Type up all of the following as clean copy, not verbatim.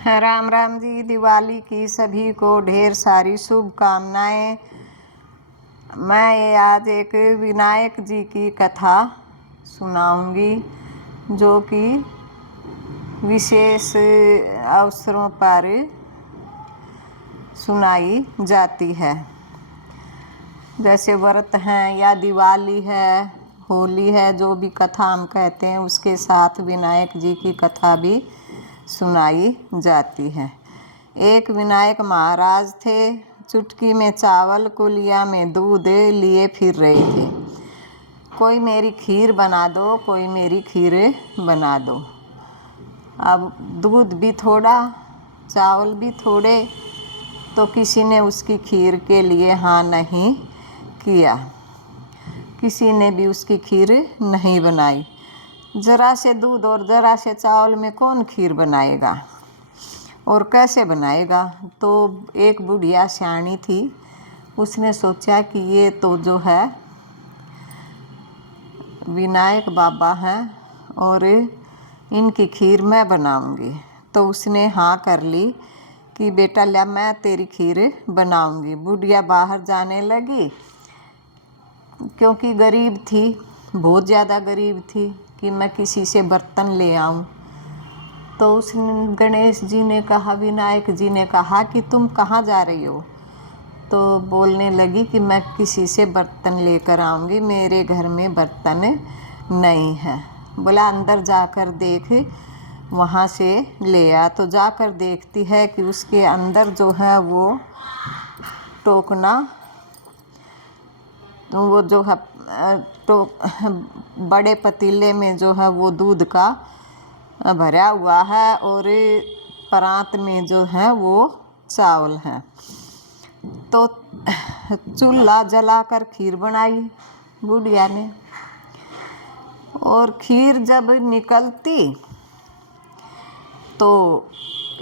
राम राम जी। दिवाली की सभी को ढेर सारी शुभकामनाएं। मैं आज एक विनायक जी की कथा सुनाऊंगी जो कि विशेष अवसरों पर सुनाई जाती है, जैसे व्रत हैं या दिवाली है, होली है, जो भी कथा हम कहते हैं उसके साथ विनायक जी की कथा भी सुनाई जाती है। एक विनायक महाराज थे। चुटकी में चावल कुलिया में दूध लिए फिर रहे थे। कोई मेरी खीर बना दो, कोई मेरी खीर बना दो। अब दूध भी थोड़ा, चावल भी थोड़े, तो किसी ने उसकी खीर के लिए हाँ नहीं किया। किसी ने भी उसकी खीर नहीं बनाई। ज़रा से दूध और ज़रा से चावल में कौन खीर बनाएगा और कैसे बनाएगा। तो एक बुढ़िया सियानी थी, उसने सोचा कि ये तो जो है विनायक बाबा हैं और इनकी खीर मैं बनाऊंगी। तो उसने हाँ कर ली कि बेटा ले, मैं तेरी खीर बनाऊंगी। बुढ़िया बाहर जाने लगी क्योंकि गरीब थी, बहुत ज़्यादा गरीब थी कि मैं किसी से बर्तन ले आऊं। तो उसने गणेश जी ने कहा, विनायक जी ने कहा कि तुम कहाँ जा रही हो। तो बोलने लगी कि मैं किसी से बर्तन लेकर आऊँगी, मेरे घर में बर्तन नहीं है। बोला अंदर जाकर देख, वहाँ से ले आ। तो जाकर देखती है कि उसके अंदर जो है वो टोकना, तो वो जो है तो बड़े पतीले में जो है वो दूध का भरा हुआ है और परात में जो है वो चावल है। तो चूल्हा जलाकर खीर बनाई बुढ़िया ने, और खीर जब निकलती तो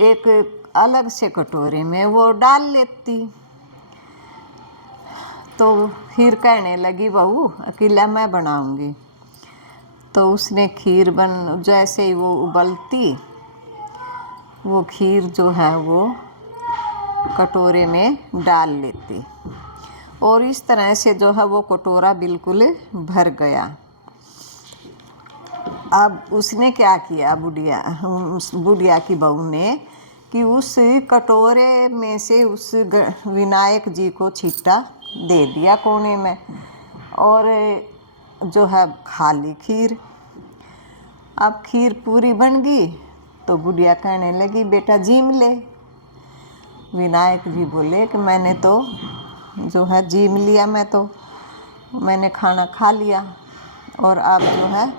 एक अलग से कटोरे में वो डाल लेती। तो फिर कहने लगी, बहू अकेला मैं बनाऊंगी। तो उसने खीर जैसे ही वो उबलती, वो खीर जो है वो कटोरे में डाल लेती और इस तरह से जो है वो कटोरा बिल्कुल भर गया। अब उसने क्या किया, बुढ़िया की बहू ने, कि उस कटोरे में से उस विनायक जी को छिट्टा दे दिया कोने में और जो है खाली खीर। अब खीर पूरी बन गई तो बुढ़िया कहने लगी, बेटा जीम ले। विनायक जी बोले कि मैंने तो जो है जीम लिया, मैंने खाना खा लिया और अब जो है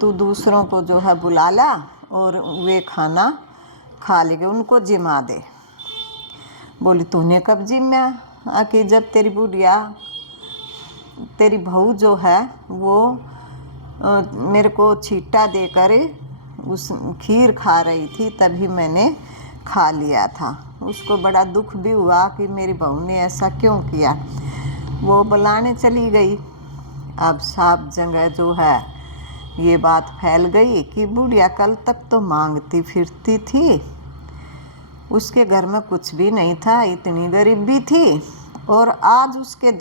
तू दूसरों को जो है बुला ला और वे खाना खा लेंगे, उनको जिमा दे। बोली तूने कब जिम्या कि जब तेरी बुढ़िया, तेरी बहू जो है वो मेरे को छीटा देकर उस खीर खा रही थी, तभी मैंने खा लिया था। उसको बड़ा दुख भी हुआ कि मेरी बहू ने ऐसा क्यों किया। वो बुलाने चली गई। अब सब जगह जो है ये बात फैल गई कि बुढ़िया कल तक तो मांगती फिरती थी, उसके घर में कुछ भी नहीं था, इतनी गरीब भी थी, और आज उसके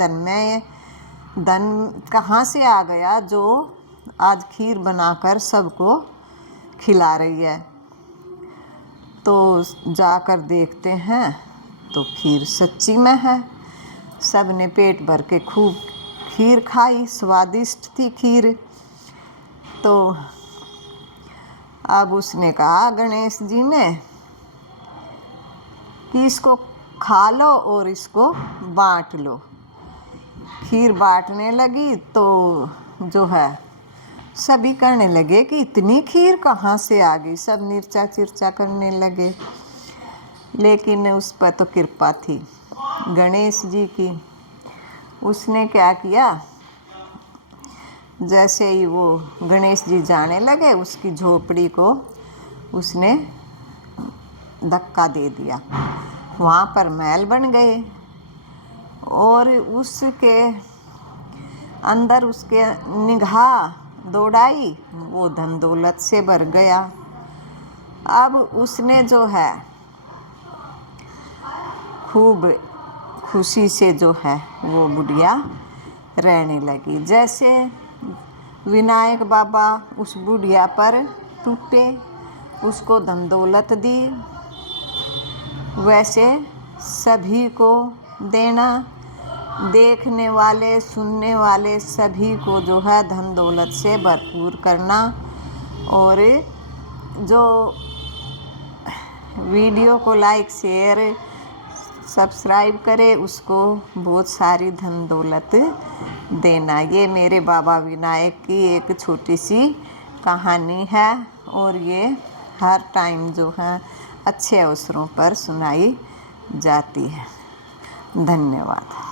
धन कहाँ से आ गया जो आज खीर बनाकर सबको खिला रही है। तो जाकर देखते हैं तो खीर सच्ची में है। सब ने पेट भर के खूब खीर खाई, स्वादिष्ट थी खीर। तो अब उसने कहा गणेश जी ने कि इसको खा लो और इसको बांट लो। खीर बांटने लगी तो जो है सभी कहने लगे कि इतनी खीर कहाँ से आ गई, सब निरचा चिरचा करने लगे। लेकिन उस पर तो कृपा थी गणेश जी की। उसने क्या किया, जैसे ही वो गणेश जी जाने लगे उसकी झोपड़ी को उसने धक्का दे दिया। वहाँ पर महल बन गए और उसके अंदर उसके निगाह दौड़ाई, वो धन दौलत से भर गया। अब उसने जो है खूब खुशी से जो है वो बुढ़िया रहने लगी। जैसे विनायक बाबा उस बुढ़िया पर टूटे, उसको धन दौलत दी, वैसे सभी को देना, देखने वाले सुनने वाले सभी को जो है धन दौलत से भरपूर करना। और जो वीडियो को लाइक शेयर सब्सक्राइब करे उसको बहुत सारी धन दौलत देना। ये मेरे बाबा विनायक की एक छोटी सी कहानी है और ये हर टाइम जो है अच्छे अवसरों पर सुनाई जाती है। धन्यवाद।